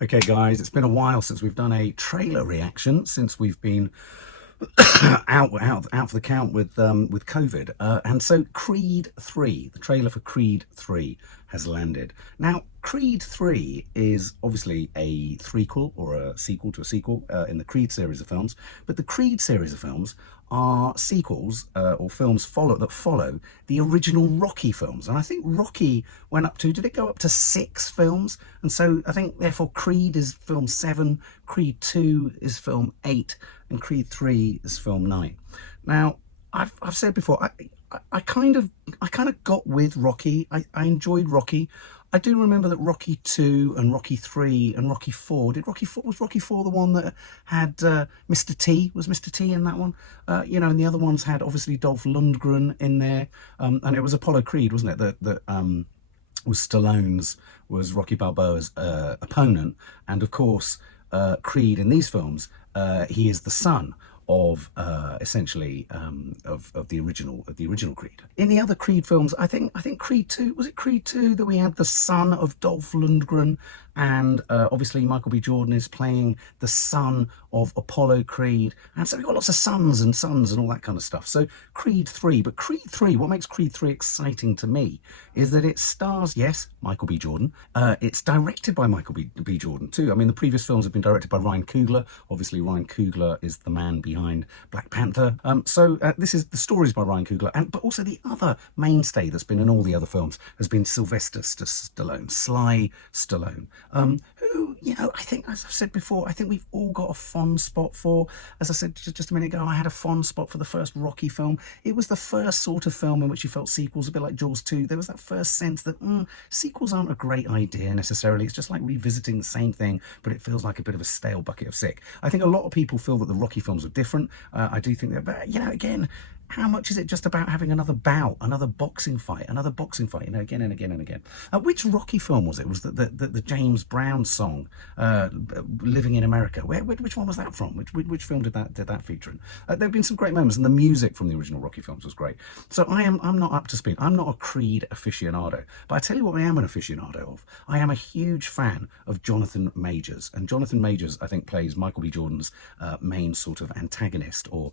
Okay, guys, it's been a while since we've done a trailer reaction, since we've been out for the count with COVID, and so Creed 3, the trailer for Creed 3 has landed. Now, Creed 3 is obviously a threequel or a sequel to a sequel in the Creed series of films, but the Creed series of films are sequels or films that follow the original Rocky films. And I think Rocky went up to, did it go up to 6 films? And so I think therefore Creed is film 7, Creed 2 is film 8, and Creed 3 is film 9. Now, I've said before, I kind of got with Rocky. I enjoyed Rocky. I do remember that Rocky 2 and Rocky 3 and Rocky 4, was Rocky 4 the one that had Mr. T? Was Mr. T in that one? And the other ones had obviously Dolph Lundgren in there, and it was Apollo Creed, wasn't it, that was Stallone's, was Rocky Balboa's opponent. And of course, Creed in these films, he is the son of essentially of the original Creed. In the other Creed films, I think Creed 2, was it Creed 2 that we had the son of Dolph Lundgren, and obviously Michael B. Jordan is playing the son of Apollo Creed, and so we've got lots of sons and all that kind of stuff. So Creed 3, but Creed 3, what makes Creed 3 exciting to me is that it stars, yes, Michael B. Jordan. It's directed by Michael B. Jordan too. I mean, the previous films have been directed by Ryan Coogler. Obviously, Ryan Coogler is the man behind Black Panther. This is the stories by Ryan Coogler, but also the other mainstay that's been in all the other films has been Sylvester Stallone, Sly Stallone, who, I think, as I've said before, I think we've all got a fond spot for. As I said just a minute ago, I had a fond spot for the first Rocky film. It was the first sort of film in which you felt sequels, a bit like Jaws 2. There was that first sense that sequels aren't a great idea necessarily. It's just like revisiting the same thing, but it feels like a bit of a stale bucket of sick. I think a lot of people feel that the Rocky films are different. I do think that, but again, how much is it just about having another bout, another boxing fight, again and again and again? Which Rocky film was it? Was the James Brown song, "Living in America"? Which one was that from? Which film did that feature in? There have been some great moments, and the music from the original Rocky films was great. So I'm not up to speed. I'm not a Creed aficionado, but I tell you what, I am an aficionado of. I am a huge fan of Jonathan Majors, and Jonathan Majors, I think, plays Michael B. Jordan's main sort of antagonist or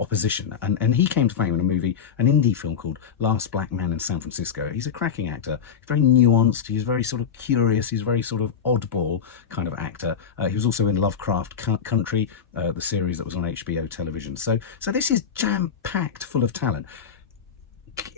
opposition, and he came to fame in a movie, an indie film called Last Black Man in San Francisco. He's a cracking actor. He's very nuanced. He's very sort of curious. He's very sort of oddball kind of actor. He was also in Lovecraft Country, the series that was on HBO television. So this is jam-packed full of talent.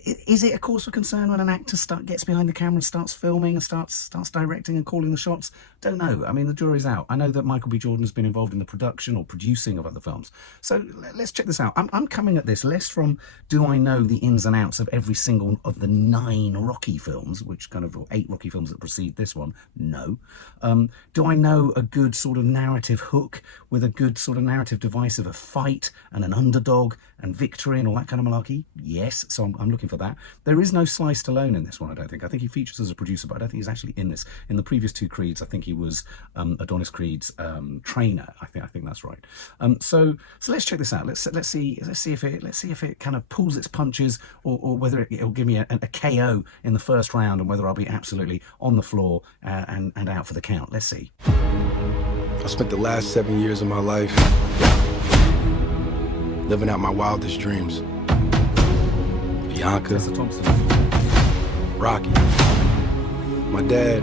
Is it a cause for concern when an actor gets behind the camera and starts filming and starts directing and calling the shots? Don't know. I mean, the jury's out. I know that Michael B. Jordan has been involved in the production or producing of other films. So let's check this out. I'm coming at this less from, do I know the ins and outs of every single of the 9 Rocky films, which kind of, or 8 Rocky films that precede this one? No. Do I know a good sort of narrative hook with a good sort of narrative device of a fight and an underdog and victory and all that kind of malarkey? Yes. So I'm looking for that. There is no Sly Stallone in this one, I don't think. I think he features as a producer, but I don't think he's actually in this. In the previous 2 Creeds, I think he was Adonis Creed's trainer. I think that's right. So let's check this out. Let's see if it kind of pulls its punches, or whether it'll give me a KO in the first round, and whether I'll be absolutely on the floor and out for the count. Let's see. I spent the last 7 years of my life living out my wildest dreams. Bianca, Tessa Thompson, Rocky, my dad.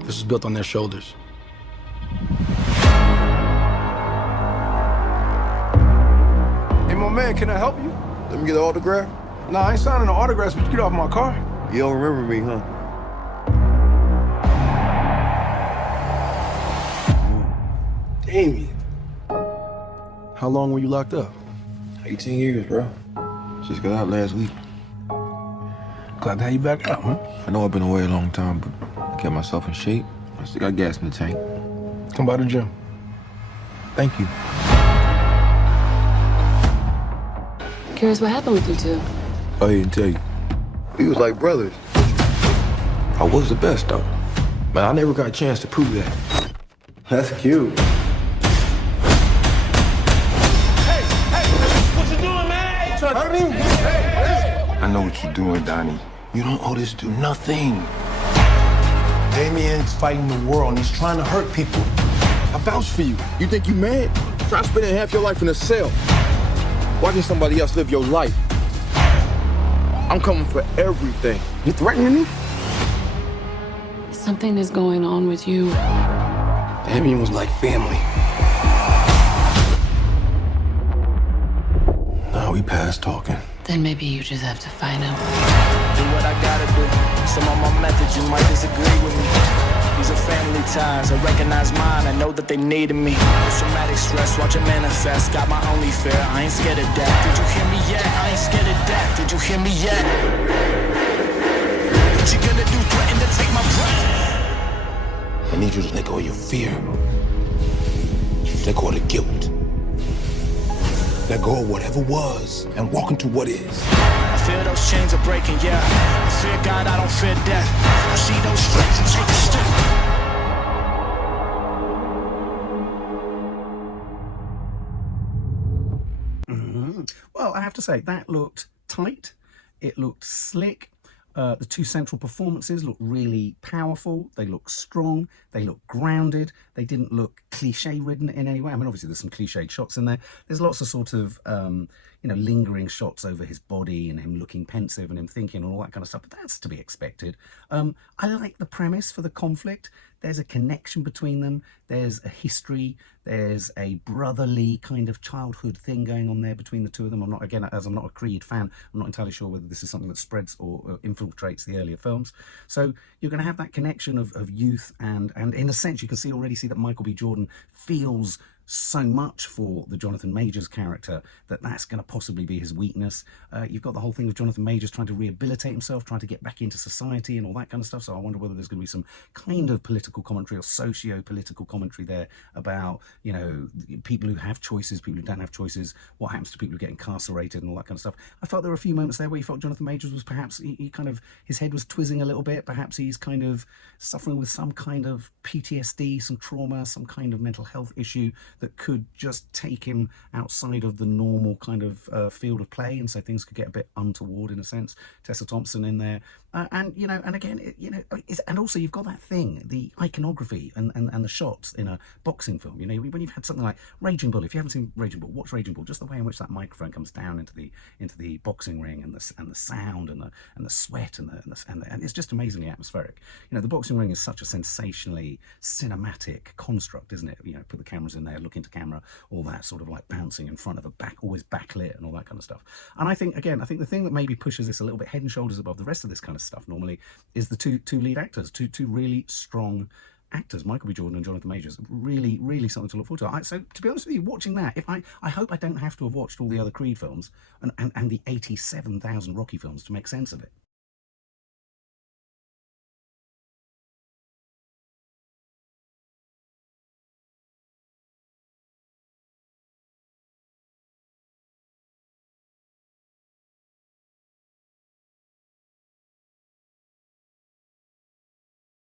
This was built on their shoulders. Hey, my man, can I help you? Let me get an autograph. Nah, I ain't signing no autographs, but you get off my car. You don't remember me, huh? Damien. How long were you locked up? 18 years, bro. Just got out last week. Glad to have you back out, huh? I know I've been away a long time, but I kept myself in shape. I still got gas in the tank. Come by the gym. Thank you. Curious what happened with you two? I didn't tell you. We was like brothers. I was the best, though. But I never got a chance to prove that. That's cute. I know what you're doing, Donnie. You don't owe this dude nothing. Damien's fighting the world and he's trying to hurt people. I vouch for you. You think you mad? Try spending half your life in a cell. Watching somebody else live your life. I'm coming for everything. You threatening me? Something is going on with you. Damien was like family. Now we past talking. Then maybe you just have to find him. Do what I gotta do. Some of my methods you might disagree with me. These are family ties. I recognize mine. I know that they needed me. It's traumatic stress. Watch it manifest. Got my only fear. I ain't scared of that. Did you hear me yet? I ain't scared of that. Did you hear me yet? What you gonna do? Threaten to take my breath? I need you to let go of your fear. Let go of the guilt. Let go of whatever was and walk into what is. I feel those chains are breaking, yeah. I fear God, I don't fear death. I see those stripes and take a step. Well, I have to say, that looked tight. It looked slick. The two central performances look really powerful. They look strong. They look grounded. They didn't look cliche-ridden in any way. I mean, obviously, there's some cliched shots in there. There's lots of sort of, lingering shots over his body and him looking pensive and him thinking and all that kind of stuff. But that's to be expected. I like the premise for the conflict. There's a connection between them. There's a history. There's a brotherly kind of childhood thing going on there between the two of them. I'm not a Creed fan, I'm not entirely sure whether this is something that spreads or infiltrates the earlier films. So you're going to have that connection of youth and in a sense you can already see that Michael B. Jordan feels so much for the Jonathan Majors character that's going to possibly be his weakness. You've got the whole thing of Jonathan Majors trying to rehabilitate himself, trying to get back into society and all that kind of stuff. So I wonder whether there's going to be some kind of political commentary or socio-political commentary there about, people who have choices, people who don't have choices, what happens to people who get incarcerated and all that kind of stuff. I felt there were a few moments there where you felt Jonathan Majors was perhaps, his head was twizzing a little bit. Perhaps he's kind of suffering with some kind of PTSD, some trauma, some kind of mental health issue that could just take him outside of the normal kind of field of play, and so things could get a bit untoward in a sense. Tessa Thompson in there, and also you've got that thing, the iconography and the shots in a boxing film. When you've had something like Raging Bull, if you haven't seen Raging Bull, watch Raging Bull. Just the way in which that microphone comes down into the boxing ring and the sound and the sweat and it's just amazingly atmospheric. The boxing ring is such a sensationally cinematic construct, isn't it? Put the cameras in there, look into camera, all that sort of like bouncing in front of always backlit and all that kind of stuff. And I think the thing that maybe pushes this a little bit head and shoulders above the rest of this kind of stuff normally is the two lead actors, two really strong actors, Michael B. Jordan and Jonathan Majors. Really, really something to look forward to. So to be honest with you, watching that, I hope I don't have to have watched all the other Creed films and the 87,000 Rocky films to make sense of it.